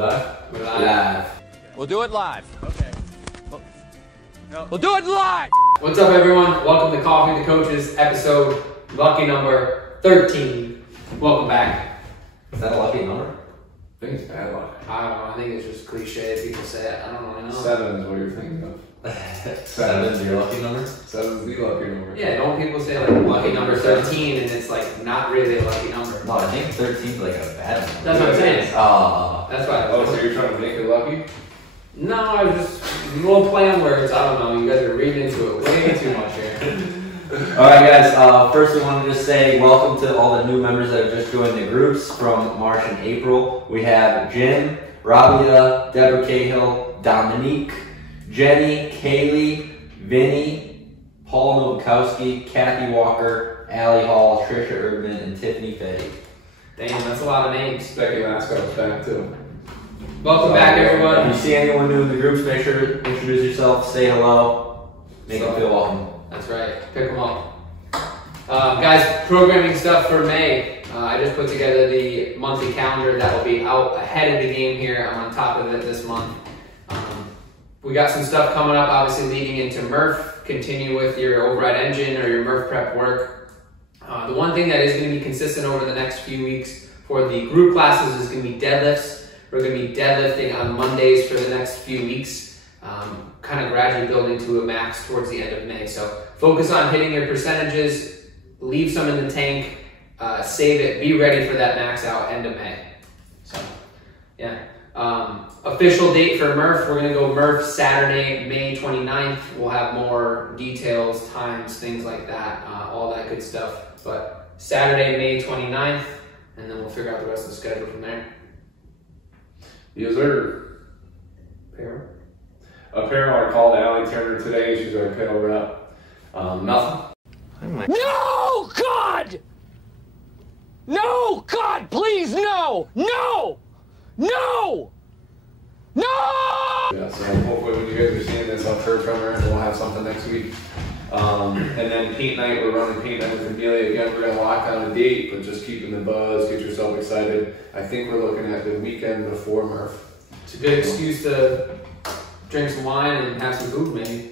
live? We're live. We'll do it live. Okay. We'll do it live! What's up, everyone? Welcome to Coffee with the Coaches, episode lucky number 13. Welcome back. Is that a lucky number? I think it's bad luck. I don't know. I think it's just cliche. People say it. I don't really know. 7 is what you're thinking of. 7 is your lucky number? 7 is the lucky number. Yeah, don't people say like lucky number 13 and it's like not really a lucky number? No, I think 13 is like a bad number. That's what I'm saying. That's why. Oh, so you're trying to make it lucky? No, I was just little play on words. I don't know. You guys are reading into it way too much here. Alright guys, first we want to just say welcome to all the new members that have just joined the groups from March and April. We have Jim, Rabia, Deborah Cahill, Dominique, Jenny, Kaylee, Vinny, Paul Nowakowski, Kathy Walker, Allie Hall, Trisha Erdman, and Tiffany Fetty. Damn, that's a lot of names. Becky Mascot's back too. Welcome back, everyone. If you see anyone new in the groups, make sure to introduce yourself, say hello, make them feel welcome. That's right. Pick them up. Guys, programming stuff for May. I just put together the monthly calendar that will be out ahead of the game here. I'm on top of it this month. We got some stuff coming up, obviously leading into Murph. Continue with your override engine or your Murph prep work. The one thing that is going to be consistent over the next few weeks for the group classes is going to be deadlifts. We're going to be deadlifting on Mondays for the next few weeks, kind of gradually building to a max towards the end of May. So focus on hitting your percentages, leave some in the tank, save it, be ready for that max out end of May. So, yeah. Official date for Murph, we're going to go Murph Saturday, May 29th. We'll have more details, times, things like that, all that good stuff. But Saturday, May 29th, and then we'll figure out the rest of the schedule from there. Yes, sir. Apparel. I called Allie Turner today. She's our apparel rep. Nothing. No, God! No, God, please, no! No! No! No! Yeah, so hopefully when you guys are seeing this, I've heard from her and we'll have something next week. And then paint night, we're running paint night with Amelia. Again, we're going to lock down a date, but just keeping the buzz, get yourself excited. I think we're looking at the weekend before Murph. It's a good excuse to drink some wine and have some food, maybe.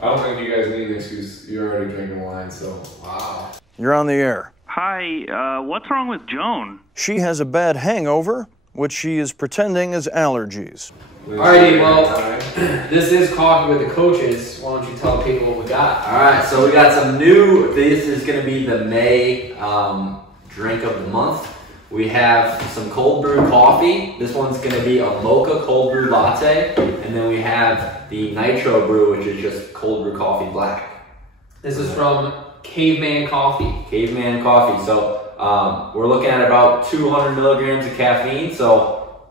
I don't think you guys need an excuse. You're already drinking wine, so. Wow. You're on the air. Hi, what's wrong with Joan? She has a bad hangover, which she is pretending is allergies. Alrighty, well, this is Coffee with the Coaches. Why don't you tell people what we got? Alright, so we got some new, this is going to be the May drink of the month. We have some cold brew coffee. This one's going to be a mocha cold brew latte. And then we have the nitro brew, which is just cold brew coffee black. This is from Caveman Coffee. Caveman Coffee. So we're looking at about 200 milligrams of caffeine. So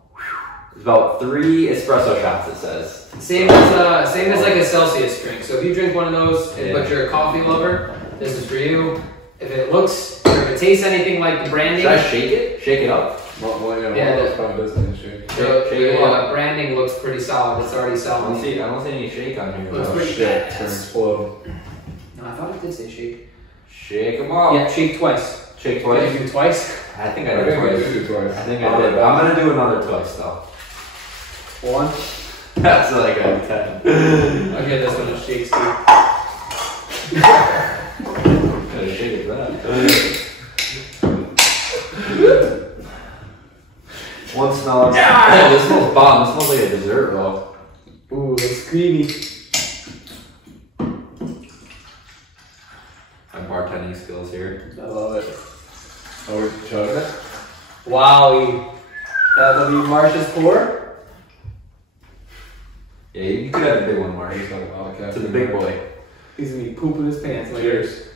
it's about 3 espresso shots, it says. Same as like a Celsius drink. So if you drink one of those, but you're a coffee lover, this is for you. If it looks, or if it tastes anything like the branding. Should I shake it? Shake it up? Yeah, that's probably business shake. The branding looks pretty solid. It's already I solid. don't see any shake on here. Looks pretty Shit, badass. turns slow. No, I thought it did say shake. Shake them up. Yeah, shake twice. Shake Did twice. you do twice? I think I I did think I twice. did it twice. I think I did. I'm gonna do another twice though. One. That's like a 10. I'll give this one a shake, Steve. Gotta shake it back. One smell. Yeah, this smells bomb. This smells like a dessert roll. Ooh, it's creamy. My bartending skills here. I love it. Oh, we're chugging it? Wowie. That'll be Marsh's pour. Yeah, you could have the big one, Marsh. To the big boy. He's gonna be pooping his pants later. Cheers.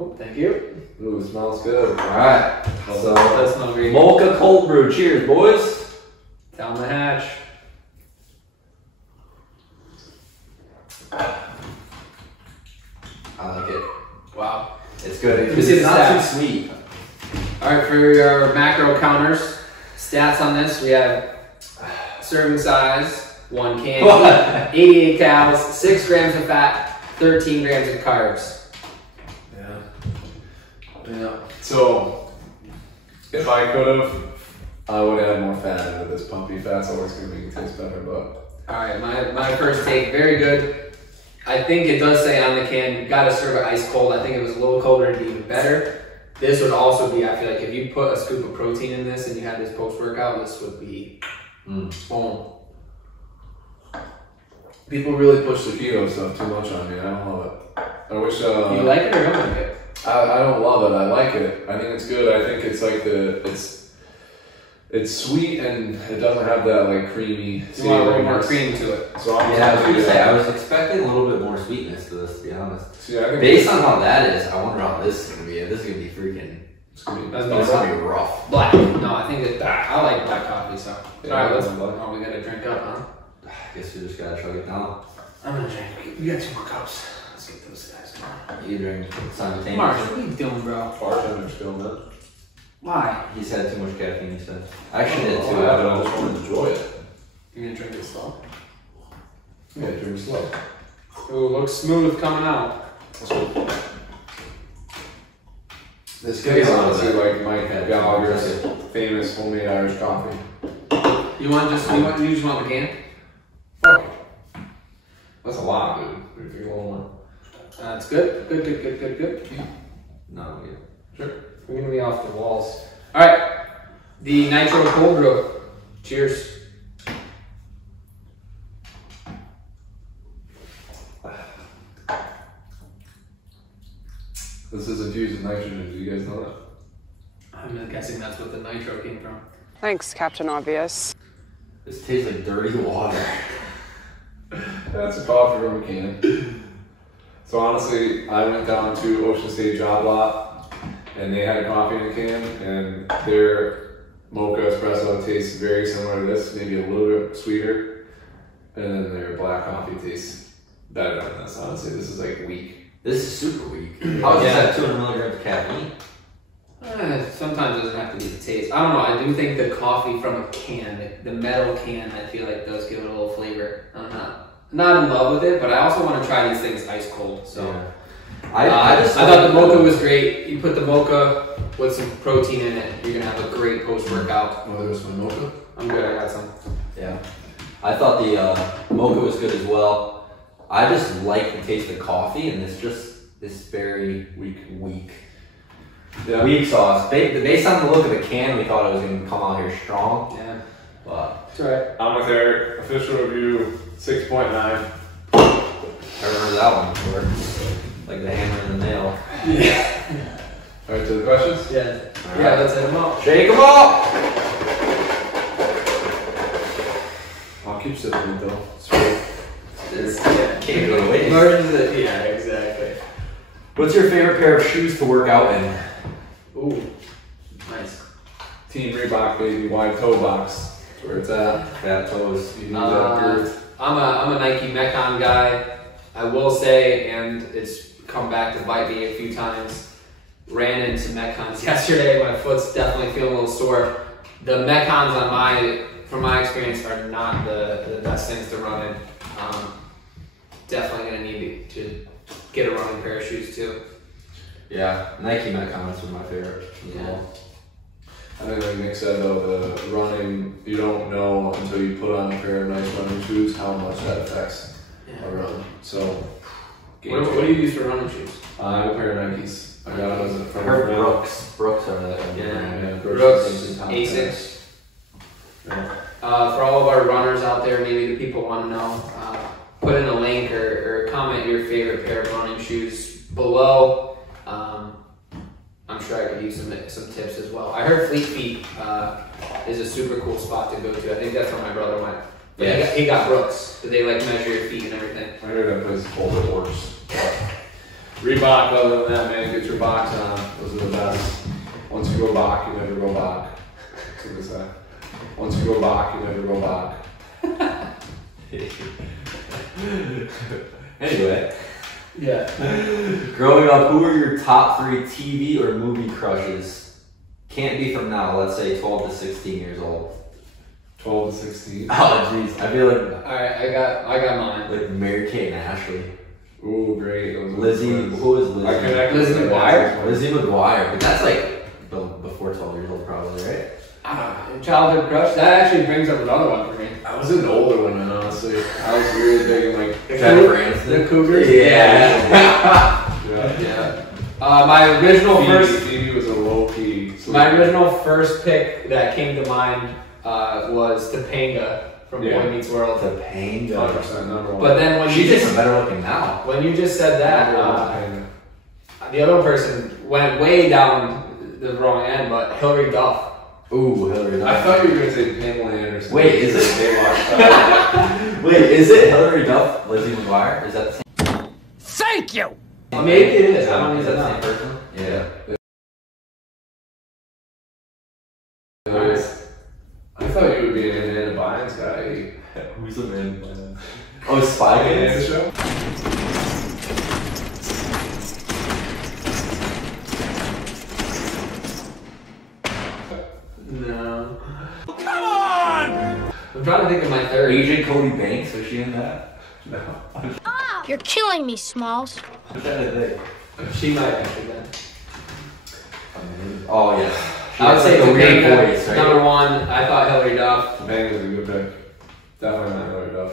Oh, thank you. Ooh, it smells good. Alright. So, That's not great. mocha cold brew. Cheers, boys. Down the hatch. I like it. Wow. It's good. Let me see It's the not too stats. sweet. All right, for your macro counters, stats on this, we have serving size, 1 can, What? 88 calories, 6 grams of fat, 13 grams of carbs. Yeah. So, if I could have I would add more fat into this puppy. Fat's always going to make it taste better, but. Alright, my first take, very good. I think it does say on the can, you gotta serve it ice cold. I think if it was a little colder, it'd be even better. This would also be, I feel like if you put a scoop of protein in this and you had this post-workout, this would be boom. People really push the keto stuff too much on me. I don't love it. I wish. You like it or don't like it? I don't love it. I like it. I think it's good. I think it's like it's sweet and it doesn't have that like creamy. You want a little more cream to it. So I'm Yeah, I was gonna say I was expecting a little bit more sweetness to this, to be honest. See, I think Based on how that is, I wonder how this is gonna be. This is gonna be freaking. it's gonna be. That's It's gonna be rough. Black. No, I think that I like black coffee, so. Yeah, Alright, let's. I like Oh, we gotta drink up, huh? I guess we just gotta chug it down. I'm gonna drink. We got 2 more cups. Let's get those guys going. You drink simultaneously. Mark, what are you doing, bro? Bartender's feeling it. Why? He's had too much caffeine, he said. I actually did too. I just want to enjoy it. You're gonna drink it slow? Yeah, drink slow. Ooh, looks smooth coming out. This tastes honestly like Mike Gallagher's famous homemade Irish coffee. You just want the can? Fuck. That's a lot, dude. If you're more. That's good. Good. No, yeah. Sure. We're gonna be off the walls. All right, the nitro cold brew. Cheers. This is infused with nitrogen. Do you guys know that? I'm guessing that's what the nitro came from. Thanks, Captain Obvious. This tastes like dirty water. That's a coffee from a can. So honestly, I went down to Ocean State Job Lot, and they had coffee in a can, and their mocha espresso tastes very similar to this, maybe a little bit sweeter, and then their black coffee tastes better than this. Honestly, this is like weak. This is super weak. How is this at 200 milligrams of caffeine? Sometimes it doesn't have to be the taste. I don't know. I do think the coffee from a can, the metal can, I feel like does give it a little flavor. I'm not in love with it, but I also want to try these things ice cold. So Yeah. I thought the mocha was great. You put the mocha with some protein in it, you're gonna have a great post workout. Oh, there was my mocha? I'm good. I got some. Yeah. I thought the mocha was good as well. I just like the taste of coffee, and it's just this very weak. Yeah. Weak sauce. Based on the look of the can, we thought it was going to come out here strong. Yeah. But It's alright. I'm with Eric. Official review 6.9. I remember that one before. Like the hammer and the nail. Yeah. Alright, to the questions? Yeah. Yeah, let's hit them up. Shake them up! I'll keep sipping it though. Sweet. Can't go to waste. Yeah, exactly. What's your favorite pair of shoes to work out in? Ooh. Nice. Team Reebok, baby. Wide toe box. That's where it's at. Fat toes. You need that girth. I'm a Nike Metcon guy. I will say, and it's come back to bite me a few times. Ran into Metcons yesterday. My foot's definitely feeling a little sore. The Metcons from my experience, are not the best things to run in. Definitely gonna need to get a running pair of shoes too. Yeah, Nike Metcons were my favorite as well. I think like Nick said though, the running, you don't know until you put on a pair of nice running shoes how much that affects a run. So, What do you use for running shoes? I have a pair of Nikes. I got them as a I friend. heard Brooks are that. Yeah, Brooks, Asics. Asics. Yeah. For all of our runners out there, maybe the people want to know, put in a link or comment your favorite pair of running shoes below. I'm sure I could use some tips as well. I heard Fleet Feet is a super cool spot to go to. I think that's where my brother went. But Yes. he got Brooks. Did they like measure your feet and everything? I heard that place is full of worse. Reebok, other than that, man, get your box on. Those are the best. Once you go back, you never go back. That's what they say. Once you go back, you never go back. Anyway, Yeah. growing up, who were your top 3 TV or movie crushes? Can't be from now, let's say 12 to 16 years old. 12 to 16. Oh jeez, I feel like Alright, I got mine. like Mary-Kate and Ashley. Ooh, great. Those are Lizzie, friends. who is I Lizzie? connect Lizzie with McGuire? that. Lizzie McGuire, but that's like before 12 years old probably, right? Childhood crush? That actually brings up another one for me. I was an older one, man, honestly. I was really big in like Jennifer Aniston. The Cougars? Yeah. My original Phoebe was a low key. My original first pick that came to mind was Topanga from Boy Meets World. Topanga. 100% number one. But then when She's even better looking now. When you just said that, the other person went way down the wrong end, but Hillary Duff. Ooh, Hillary Duff. I thought you were going to say Pamela Anderson. Wait, is it? Wait, is it Hillary Duff, Lizzie McGuire? Is that the same? Thank you! Maybe it is. I don't Is even that know. the same person? Yeah. I thought you would be an Amanda Bynes guy. Who's Amanda Bynes? Oh, Spy Kids? Show? No. Come on! I'm trying to think of my third. Agent Cody Banks, was she in that? No. You're killing me, Smalls. I'm trying to think. She might actually been. Oh, yeah. She I would has, say like, a weird Topanga, voice, right? number one. I thought Hillary Duff. Bang is a good pick. Definitely not Hillary Duff.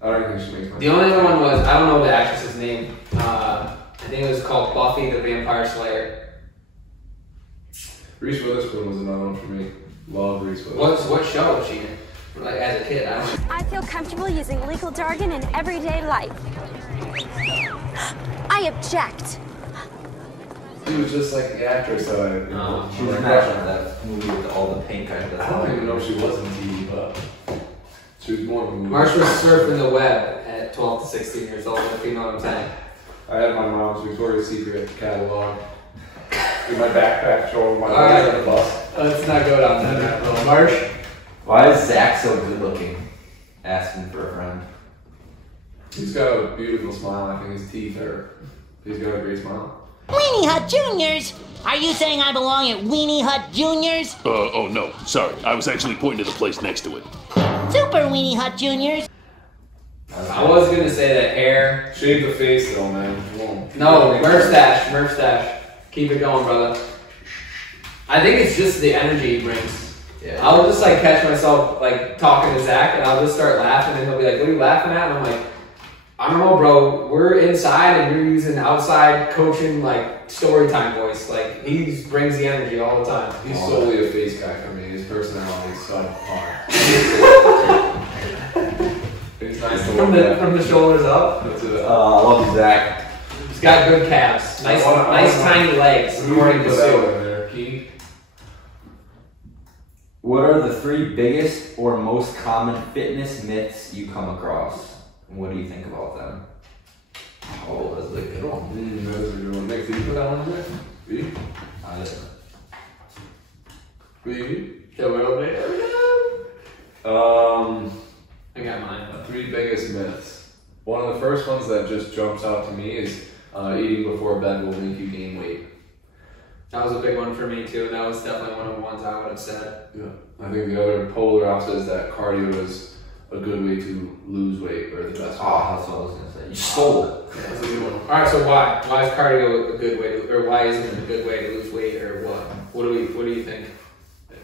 I don't think she makes my The only other one was, I don't know the actress's name. I think it was called Buffy the Vampire Slayer. Reese Witherspoon was another one for me. Love Reese Witherspoon. What show was she in? Like as a kid, I don't know. I feel comfortable using legal jargon in everyday life. I object. She was just like the actress that I. She was matching that movie with all the pink eyes. I don't even know if she was in TV, but she was more of a movie. Marsh was surfing the web at 12 to 16 years old, if you know what I'm saying. I had my mom's Victoria's Secret catalog in my backpack showing my Alright. on the bus. Let's not go down that road. Marsh? Why is Zach so good looking? Asking for a friend. He's got a beautiful smile. I think his teeth are. He's got a great smile. Weenie Hut Juniors? Are you saying I belong at Weenie Hut Juniors? Oh no, sorry. I was actually pointing to the place next to it. Super Weenie Hut Juniors? I was gonna say that hair. Shave the face though, man. Whoa. No, Murph stash. Keep it going, brother. I think it's just the energy he brings. Yeah. I'll just like catch myself like talking to Zach and I'll just start laughing and he'll be like, what are you laughing at? And I'm like, I don't know, bro. We're inside and you're using outside coaching like story time voice. Like he brings the energy all the time. He's solely a face guy for me. His personality is subpar. It's nice to look at. From the shoulders up. That's it. I love you, Zach. He's got good calves. Nice tiny legs. According to Put that Sue. one in there. Key. What are the 3 biggest or most common fitness myths you come across? And what do you think about them? Oh, that's a good one. That is a good one. Nick, did you put that one in there? B? I didn't. B? So we're over there. I got mine. 3 biggest myths. One of the first ones that just jumps out to me is eating before bed will make you gain weight. That was a big one for me too, and that was definitely one of the ones I would have said. Yeah. I think the other polar opposite is that cardio is a good way to lose weight, or the best way. Oh, that's what I was gonna say. You stole it. Yeah, that's a good one. All right, so why? Why is cardio a good way to, or why isn't it a good way to lose weight, or what? What do you think?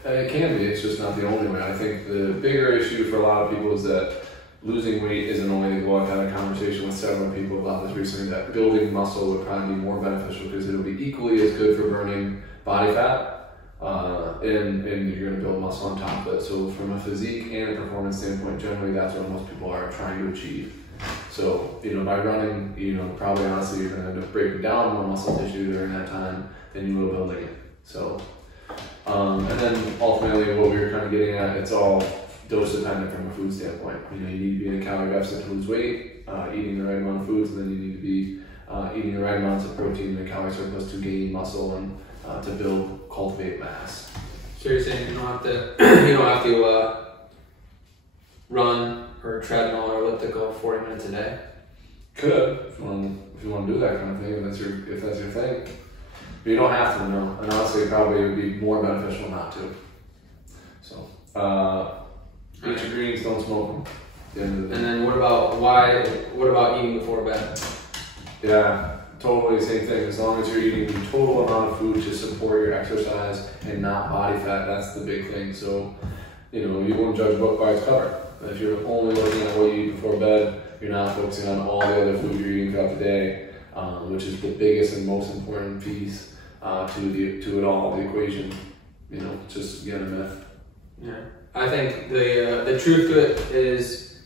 It can be, it's just not the only way. I think the bigger issue for a lot of people is that losing weight isn't only to go. I've had a conversation with several people about this recently, that building muscle would probably be more beneficial because it'll be equally as good for burning body fat, and you're going to build muscle on top of it. So from a physique and a performance standpoint, generally that's what most people are trying to achieve. So, by running, probably honestly you're going to end up breaking down more muscle tissue during that time than you will building it. So, and then ultimately what we were kind of getting at, it's all dose dependent from a food standpoint. You need to be in a calorie deficit to lose weight, eating the right amount of foods, and then you need to be eating the right amounts of protein and calorie surplus to gain muscle and to cultivate mass. So you're saying you don't have to, run or treadmill or elliptical 40 minutes a day? Could, if you want to do that kind of thing, if that's your thing. But you don't have to, no. And honestly, probably it would be more beneficial not to. So, eat your greens, don't smoke them. At the end of the day. And then what about eating before bed? Yeah, totally the same thing. As long as you're eating the total amount of food to support your exercise and not body fat, that's the big thing. So, you know, you won't judge a book by its cover. If you're only looking at what you eat before bed, you're not focusing on all the other food you're eating throughout the day, which is the biggest and most important piece to it all, the equation. You know, just again a myth. Yeah, I think the truth to it is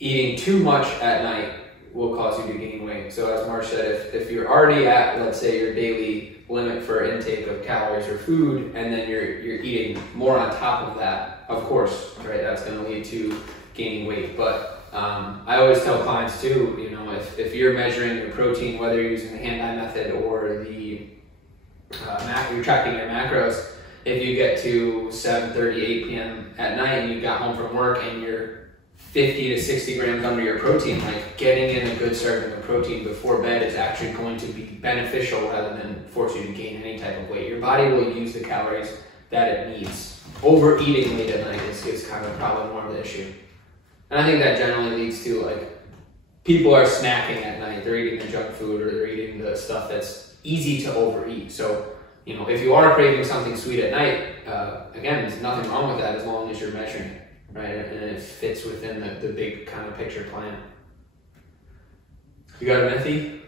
eating too much at night will cause you to gain weight. So as Marsh said, if you're already at, let's say, your daily limit for intake of calories or food, and then you're eating more on top of that, of course, right, that's going to lead to gaining weight. But I always tell clients too, you know, if you're measuring your protein, whether you're using the hand-eye method or the you're tracking your macros, if you get to 7:30, 8 p.m. at night and you got home from work and you're 50 to 60 grams under your protein, like getting in a good serving of protein before bed is actually going to be beneficial rather than force you to gain any type of weight. Your body will use the calories that it needs. Overeating late at night is kind of probably more of the issue. And I think that generally leads to, like, people are snacking at night. They're eating the junk food or they're eating the stuff that's easy to overeat. So, you know, if you are craving something sweet at night, again, there's nothing wrong with that as long as you're measuring it, right? And it fits within the big kind of picture plan. You got a Methy?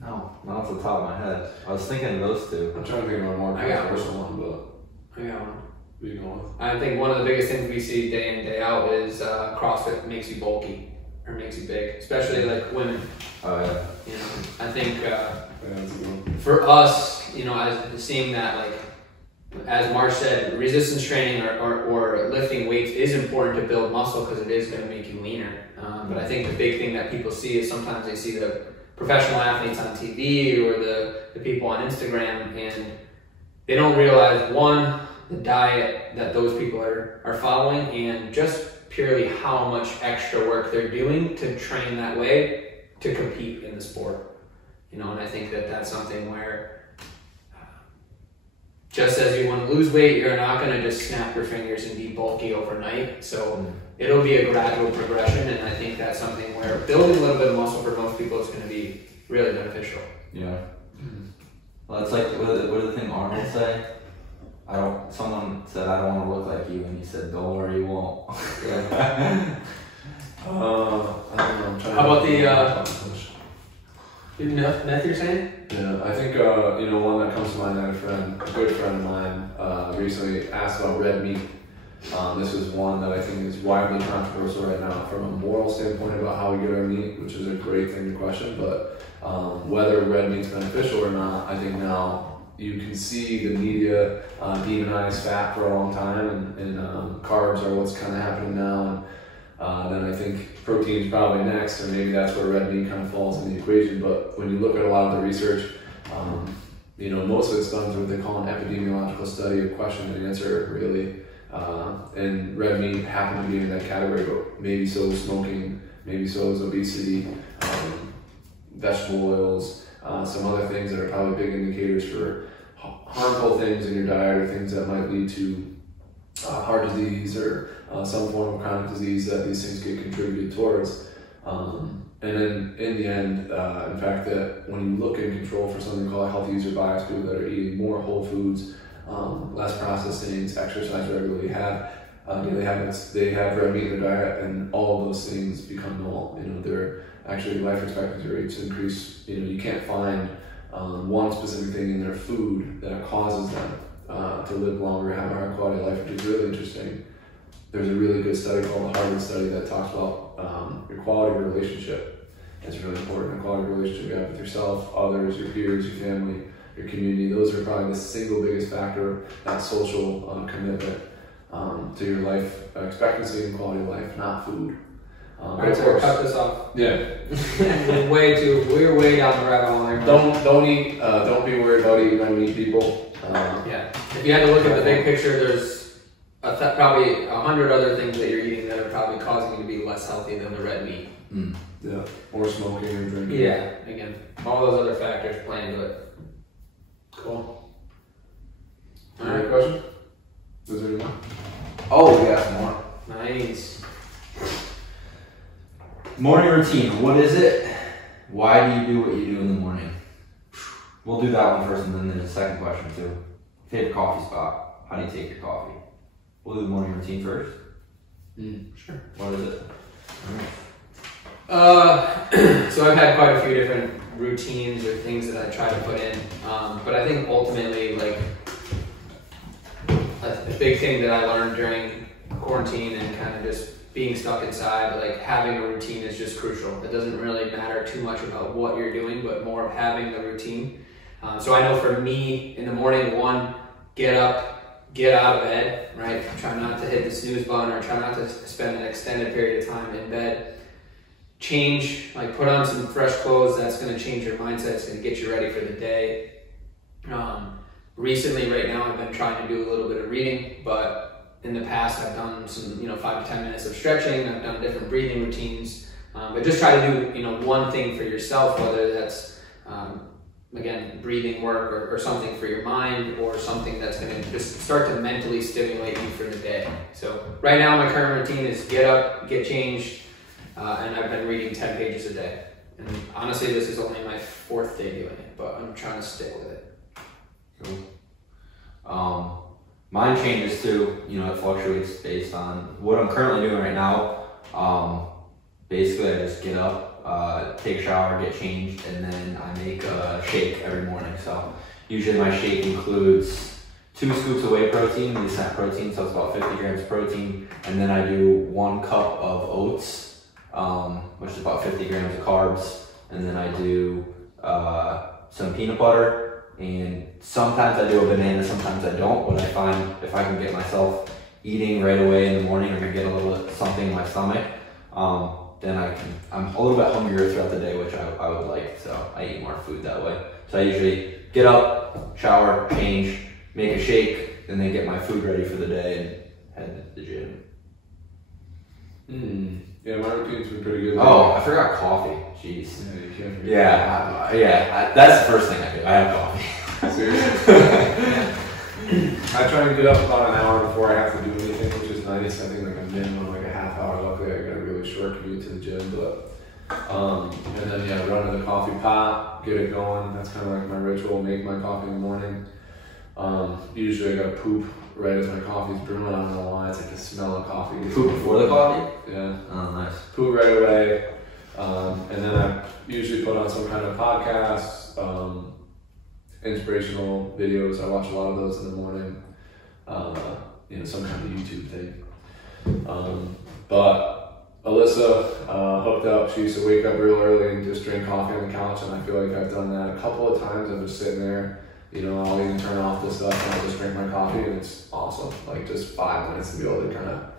No, not off the top of my head. I was thinking of those two. I'm trying to think of a more personal one, but I got one. What are you going with? I think one of the biggest things we see day in, day out is CrossFit makes you bulky or makes you big, especially like women. Oh yeah. You know, I think that's a good one. For us, you know, as seeing that, like as Marsh said, resistance training or lifting weights is important to build muscle because it is going to make you leaner. But I think the big thing that people see is sometimes they see the professional athletes on TV or the people on Instagram, and they don't realize, one, the diet that those people are following, and just purely how much extra work they're doing to train that way to compete in the sport. You know, and I think that that's something where just as you want to lose weight, you're not going to just snap your fingers and be bulky overnight. So it'll be a gradual progression, and I think that's something where building a little bit of muscle for most people is going to be really beneficial. Yeah. Well, it's like, what did the thing Arnold say? Someone said, I don't want to look like you, and he said, don't worry, you won't. I don't know. How about the meth you're saying? Yeah, I think, you know, one that comes to mind, I had a good friend of mine recently asked about red meat. This is one that I think is widely controversial right now from a moral standpoint about how we get our meat, which is a great thing to question, but whether red meat's beneficial or not, I think now you can see the media demonize fat for a long time, and carbs are what's kind of happening now, and then I think protein's probably next, or maybe that's where red meat kind of falls in the equation. But when you look at a lot of the research, you know, most of it's done through what they call an epidemiological study of question and answer, really. And red meat happened to be in that category, but maybe so is smoking, maybe so is obesity, vegetable oils, some other things that are probably big indicators for harmful things in your diet or things that might lead to heart disease or some form of chronic disease that these things get contributed towards. And then in the end, in fact, that when you look and control for something called a healthy user bias, people that are eating more whole foods, less processed things, exercise regularly, have daily habits, they have red meat in their diet, and all of those things become null. You know, their actually life expectancy rates increase. You know, you can't find one specific thing in their food that causes them to live longer, have a higher quality of life, which is really interesting. There's a really good study called the Harvard study that talks about your quality of relationship. It's really important. The quality of relationship you have with yourself, others, your peers, your family, your community. Those are probably the single biggest factor, that social commitment to your life expectancy and quality of life, not food. Alright, so cut this off. Yeah. We're way down the rabbit hole there. Don't be worried about eating red meat, people. Yeah. If you had to look at the big picture, there's probably 100 other things that you're eating that are probably causing you to be less healthy than the red meat. Yeah. Or smoking or drinking. Yeah. Again, all those other factors play into it. Cool. All right. Question? Is there any more? Oh, we got some more. Nice. Morning routine. What is it? Why do you do what you do in the morning? We'll do that one first, and then there's a second question too. Favorite coffee spot? How do you take your coffee? We'll do the morning routine first. Sure. What is it? So I've had quite a few different routines or things that I try to put in, but I think ultimately, like, a big thing that I learned during quarantine and kind of just being stuck inside, like having a routine is just crucial. It doesn't really matter too much about what you're doing, but more of having the routine. So I know for me, in the morning, one, get up, get out of bed, right? Try not to hit the snooze button or try not to spend an extended period of time in bed. Change, like put on some fresh clothes. That's going to change your mindset. It's going to get you ready for the day. Recently, right now, I've been trying to do a little bit of reading, but in the past, I've done some, 5 to 10 minutes of stretching. I've done different breathing routines, but just try to do, one thing for yourself, whether that's, again, breathing work or something for your mind or something that's going to just start to mentally stimulate you for the day. So right now, my current routine is get up, get changed, and I've been reading 10 pages a day. And honestly, this is only my 4th day doing it, but I'm trying to stick with it. Cool. Mine changes too. It fluctuates based on what I'm currently doing right now. Basically, I just get up, take a shower, get changed, and then I make a shake every morning. So usually my shake includes 2 scoops of whey protein, the snack protein, so it's about 50 grams of protein, and then I do 1 cup of oats, which is about 50 grams of carbs, and then I do some peanut butter. And sometimes I do a banana, sometimes I don't, but I find if I can get myself eating right away in the morning or get a little something in my stomach, then I'm a little bit hungrier throughout the day, which I would like, so I eat more food that way. So I usually get up, shower, change, make a shake, and then get my food ready for the day and head to the gym. Yeah, my routine's been pretty good. Oh, I forgot coffee. Jeez. Yeah, you can't forget. Yeah, that's the first thing I do. I have coffee. Seriously. I try and get up about an hour before I have to do anything, which is nice. I think like a minimum, like a half hour. Luckily, I got a really short commute to the gym, but and then run to the coffee pot, get it going. That's kind of like my ritual. Make my coffee in the morning. Usually I gotta poop right as my coffee's brewing. I don't know why. It's like the smell of coffee. Poop before the coffee? Yeah. Oh, nice. Poop right away. And then I usually put on some kind of podcast, inspirational videos. I watch a lot of those in the morning. Some kind of YouTube thing. But Alyssa hooked up. She used to wake up real early and just drink coffee on the couch, and I feel like I've done that a couple of times. I'm just sitting there. I'll even turn off this stuff and I'll just drink my coffee, and it's awesome. Like just 5 minutes to be able to kind of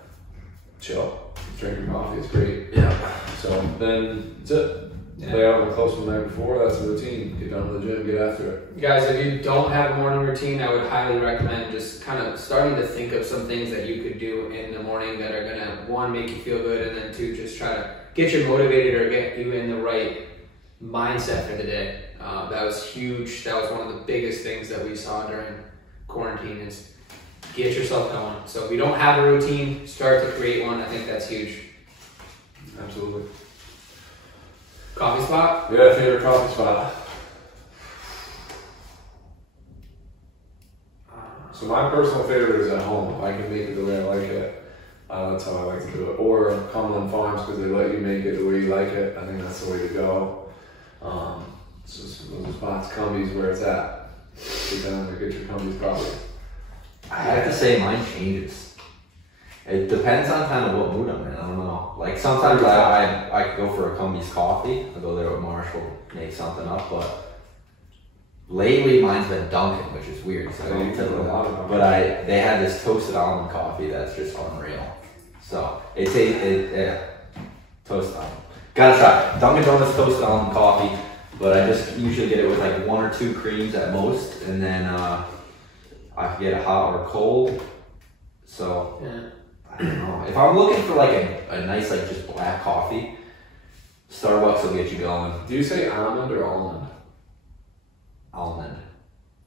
chill, drinking coffee is great. Yeah. So then that's it. Lay out and close the night before. That's the routine. Get down to the gym, get after it. Guys, if you don't have a morning routine, I would highly recommend just kind of starting to think of some things that you could do in the morning that are gonna, 1, make you feel good, and then 2, just try to get you motivated or get you in the right mindset for the day. That was huge. That was one of the biggest things that we saw during quarantine is get yourself going. So if you don't have a routine, start to create one. I think that's huge. Absolutely. Coffee spot? Yeah, favorite coffee spot. So my personal favorite is at home. If I can make it the way I like it, that's how I like to do it. Or Cumberland Farms, because they let you make it the way you like it. I think that's the way to go. So those spots, Cumbies, where it's at. Sit down and get your Cumbies coffee. I have to say mine changes. It depends on kind of what mood I'm in. I don't know. Like sometimes I go for a Cumbies coffee. I go there with Marshall, make something up. But lately mine's been Dunkin', which is weird. So they had this toasted almond coffee that's just unreal. So toasted almond. Gotta try it. Dunkin' Donuts toasted almond coffee. But I just usually get it with like 1 or 2 creams at most, and then I can get it hot or cold. So I don't know. If I'm looking for like a nice like just black coffee, Starbucks will get you going. Do you say almond or almond? Almond.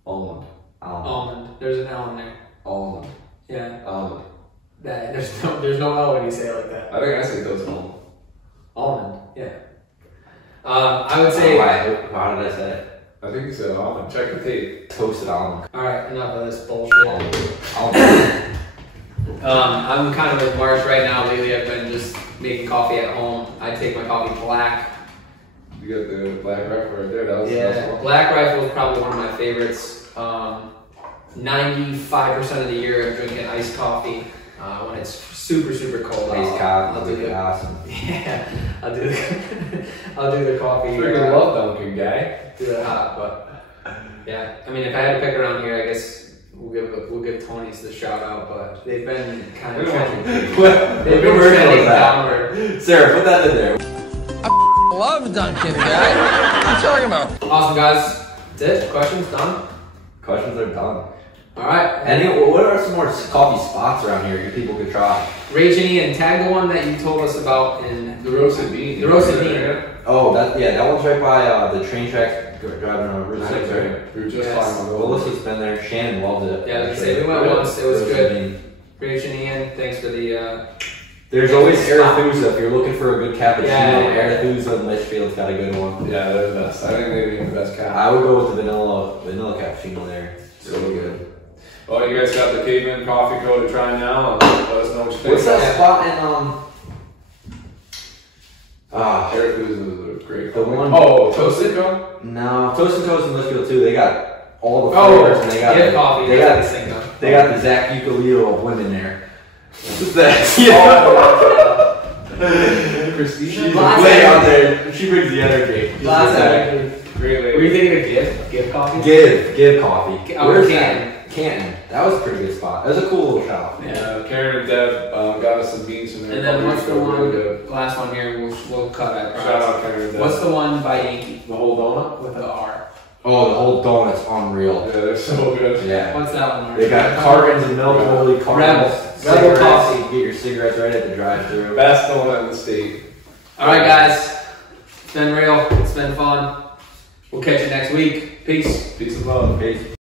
Almond. Almond. There's an L in there. Almond. Yeah. Almond. There's no L when you say it like that. I think I say toast almond. Almond. Yeah. I would say. How did I say it? I think so. Almond. Check the tape. Toasted almond. All right, enough of this bullshit. I'm kind of with Marsh right now. Lately, I've been just making coffee at home. I take my coffee black. You got the Black Rifle right there. That was Black Rifle is probably one of my favorites. 95% of the year, I'm drinking iced coffee when it's super cold. Iced coffee. I'll do the awesome. Yeah, I'll do the coffee. Freaking love Dunkin' guy. Do it hot, but yeah. I mean, if I had to pick around here, I guess we'll give Tony's the shout out, but they've been kind of trending downward. Sarah, put that in there. I love Dunkin', guy. What are you talking about? Awesome, guys. That's it. Questions done. Questions are done. All right. And what are some more coffee spots around here you people could try? Rage and Ian, tag the one that you told us about in the roasted bean. The roasted bean. Oh, that one's right by the train tracks driving on Route 6, right? We were just talking about Melissa's been there. Shannon loves it. Yeah, like I say, we went once. It was good. Rage and Ian, thanks for the. There's always Arethusa. If you're looking for a good cappuccino, Arethusa in Litchfield's got a good one. Yeah, they're the best. I think they're the best cap. I would go with the vanilla cappuccino there. It's really good. Well, you guys got the Caveman Coffee Co. to try now. Let us know what you think. What's that spot in Arethusa is a great. The one. Oh, Toasted Co. No, Toasted Co's in Litchfield too. They got all the flavors and they got coffee. They got the Zach Ucalito of women there. What's that? Christina. She's way out there. She brings the energy. Great lady. Were you thinking of Give coffee? Give coffee. Where's Canton? Canton. That was a pretty good spot. That was a cool little shop. Yeah, Karen and Dev got us some beans from there. And then what's the one? Last one here. We'll cut it. Shout out Karen and Dev. What's the one by Yankee? The whole donut With the R. Oh, the whole donut's unreal. Yeah, they're so good. Yeah. What's that one? They got cartons of milk, holy cartons. Rebel coffee. Get your cigarettes right at the drive-thru. Best donut in the state. All right, guys. It's been real. It's been fun. We'll catch you next week. Peace. Peace and love. Peace.